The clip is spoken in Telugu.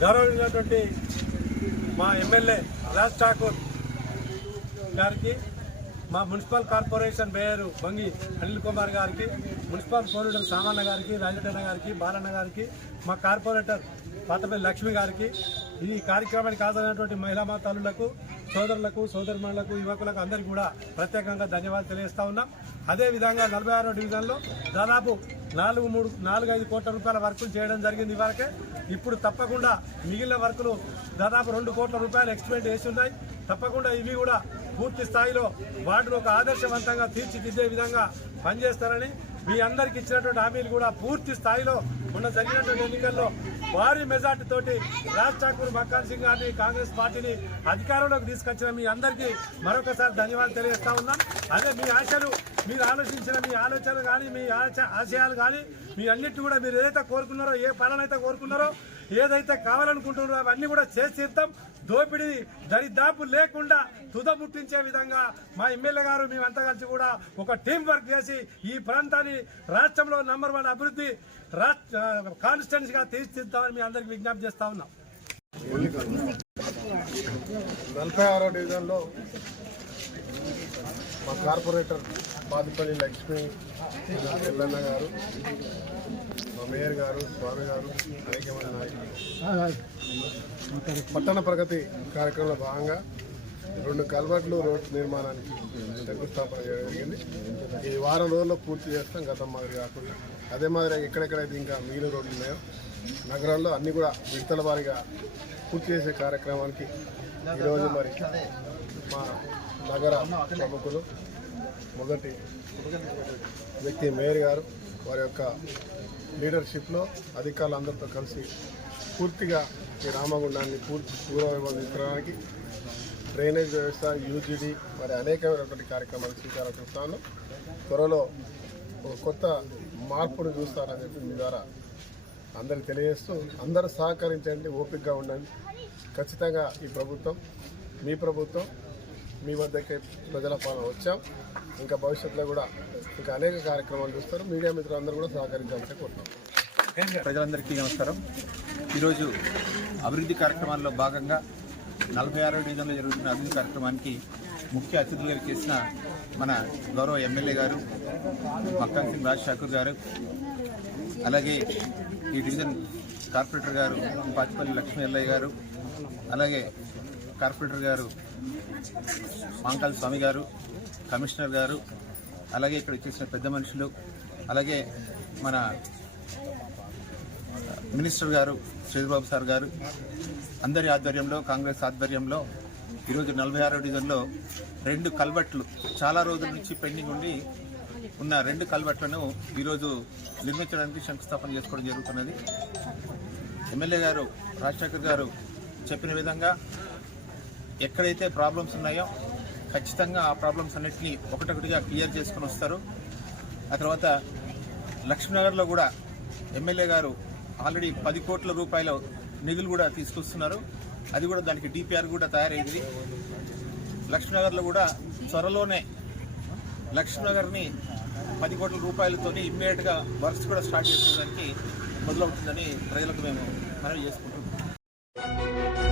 గౌరవించినటువంటి మా ఎమ్మెల్యే రాజ్ ఠాకూర్ గారికి మా municipal corporation mayor Bangi Anil Kumar గారికి మున్సిపల్ కోఆర్డినేటర్ సామాన్న గారికి రాజటన్న గారికి బాలన్న గారికి మా కార్పొరేటర్ పాతపల్లి లక్ష్మి గారికి ఈ కార్యక్రమానికి హాజరైనటువంటి మహిళా మాతాలులకు సోదరులకు సోదరుమణులకు యువకులకు అందరికీ కూడా ప్రత్యేకంగా ధన్యవాదాలు తెలియజేస్తా ఉన్నాం. అదేవిధంగా నలభై ఆరో డివిజన్లో దాదాపు నాలుగు మూడు నాలుగు ఐదు కోట్ల రూపాయల వర్కులు చేయడం జరిగింది ఇవరకే ఇప్పుడు తప్పకుండా మిగిలిన వర్కులు దాదాపు రెండు కోట్ల రూపాయలు ఎక్స్పెండ్ చేసి ఉన్నాయి. తప్పకుండా ఇవి కూడా పూర్తి స్థాయిలో వాటిని ఒక ఆదర్శవంతంగా తీర్చిదిద్దే విధంగా పనిచేస్తారని మీ అందరికి ఇచ్చినటువంటి హామీలు కూడా పూర్తి స్థాయిలో ఉన్న జరిగినటువంటి ఎన్నికల్లో భారీ మెజార్టీ తోటి రాజ్ ఠాకూర్ మక్కాన్ సింగ్ గారిని కాంగ్రెస్ పార్టీని అధికారంలోకి తీసుకొచ్చిన మీ అందరికీ మరొకసారి ధన్యవాదాలు తెలియజేస్తా ఉన్నాం. అదే మీ ఆశలు మీరు ఆలోచించిన మీ ఆలోచనలు కానీ మీ ఆచ- ఆశయాలు కానీ మీ అన్నిటి కూడా మీరు ఏదైతే కోరుకున్నారో ఏ పాలనైతే కోరుకున్నారో ఏదైతే కావాలనుకుంటున్నారో అవన్నీ కూడా చేసి తీర్థం. దోపిడీ దరిదాపు లేకుండా తుదముట్టించే విధంగా మా ఎమ్మెల్యే గారు మేమంతా కలిసి కూడా ఒక టీం వర్క్ చేసి ఈ ప్రాంతాన్ని రాష్ట్రంలో నంబర్ వన్ అభివృద్ధి కాన్స్టిట్యున్సీగా తీర్చిదిద్దామని మీ అందరికి విజ్ఞప్తి చేస్తా ఉన్నాం. నలభై ఆరో డివిజన్లో మా కార్పొరేటర్ బాదిపల్లి లక్ష్మి ఎల్లన్న గారు మా మేయర్ గారు స్వామి గారు అనేక మంది నాయకులు. పట్టణ ప్రగతి కార్యక్రమంలో భాగంగా రెండు కల్వర్ట్లు రోడ్ నిర్మాణానికి శంకుస్థాపన చేయడం జరిగింది. ఈ వారం రోజుల్లో పూర్తి చేస్తాం గతం మాదిరి కాకుండా. అదే మాదిరిగా ఎక్కడెక్కడైతే ఇంకా మిగిలిన రోడ్లు ఉన్నాయో నగరాల్లో అన్నీ కూడా విడతల వారిగా పూర్తి చేసే కార్యక్రమానికి ఈరోజు మరి మా నగర ప్రముఖులు మొదటి వ్యక్తి మేయర్ గారు వారి యొక్క లీడర్షిప్లో అధికారులందరితో కలిసి పూర్తిగా ఈ రామగుండాన్ని పూర్తి పూర్వవైభవం డ్రైనేజ్ వ్యవస్థ యూజీడీ మరి అనేకమైనటువంటి కార్యక్రమాలు శ్రీకారం చూస్తాను త్వరలో ఒక కొత్త మార్పును చూస్తారని చెప్పి మీ ద్వారా అందరికి తెలియజేస్తూ అందరూ సహకరించండి ఓపికగా ఉండండి. ఖచ్చితంగా ఈ ప్రభుత్వం మీ ప్రభుత్వం మీ వద్దకే ప్రజల పాలన వచ్చాం. ఇంకా భవిష్యత్తులో కూడా ఇంకా అనేక కార్యక్రమాలు చూస్తారు. మీడియా మిత్రులందరూ కూడా సహకరించాల్సి కోరుతున్నాం. ప్రజలందరికీ నమస్కారం. ఈరోజు అభివృద్ధి కార్యక్రమాల్లో భాగంగా నలభై ఆరో డివిజన్లో జరుగుతున్న అభివృద్ధి కార్యక్రమానికి ముఖ్య అతిథులుగా చేసిన మన గౌరవ ఎమ్మెల్యే గారు మక్కన్ సింగ్ రాజ్ ఠాకూర్ గారు అలాగే ఈ డివిజన్ కార్పొరేటర్ గారు పాచిపల్లి లక్ష్మీ ఎల్లయ్య గారు అలాగే కార్పొరేటర్ గారు మాంకాల స్వామి గారు కమిషనర్ గారు అలాగే ఇక్కడ వచ్చేసిన పెద్ద మనుషులు అలాగే మన మినిస్టర్ గారు శ్రీబాబు సార్ గారు అందరి ఆధ్వర్యంలో కాంగ్రెస్ ఆధ్వర్యంలో ఈరోజు నలభై ఆరో డివిజన్లో రెండు కల్వట్లు చాలా రోజుల నుంచి పెండింగ్ ఉండి ఉన్న రెండు కల్వట్లను ఈరోజు నిర్మించడానికి శంకుస్థాపన చేసుకోవడం జరుగుతున్నది. ఎమ్మెల్యే గారు రాజశేఖర్ గారు చెప్పిన విధంగా ఎక్కడైతే ప్రాబ్లమ్స్ ఉన్నాయో ఖచ్చితంగా ఆ ప్రాబ్లమ్స్ అన్నిటినీ ఒకటొకటిగా క్లియర్ చేసుకుని వస్తారు. ఆ తర్వాత లక్ష్మీనగర్లో కూడా ఎమ్మెల్యే గారు ఆల్రెడీ పది కోట్ల రూపాయల నిధులు కూడా తీసుకొస్తున్నారు. అది కూడా దానికి డిపిఆర్ కూడా తయారైంది. లక్ష్మీనగర్లో కూడా త్వరలోనే లక్ష్మీనగర్ని పది కోట్ల రూపాయలతోని ఇమ్మీడియట్గా వర్క్స్ కూడా స్టార్ట్ చేసేదానికి మొదలవుతుందని ప్రజలకు మేము మనవి చేసుకుంటున్నాం.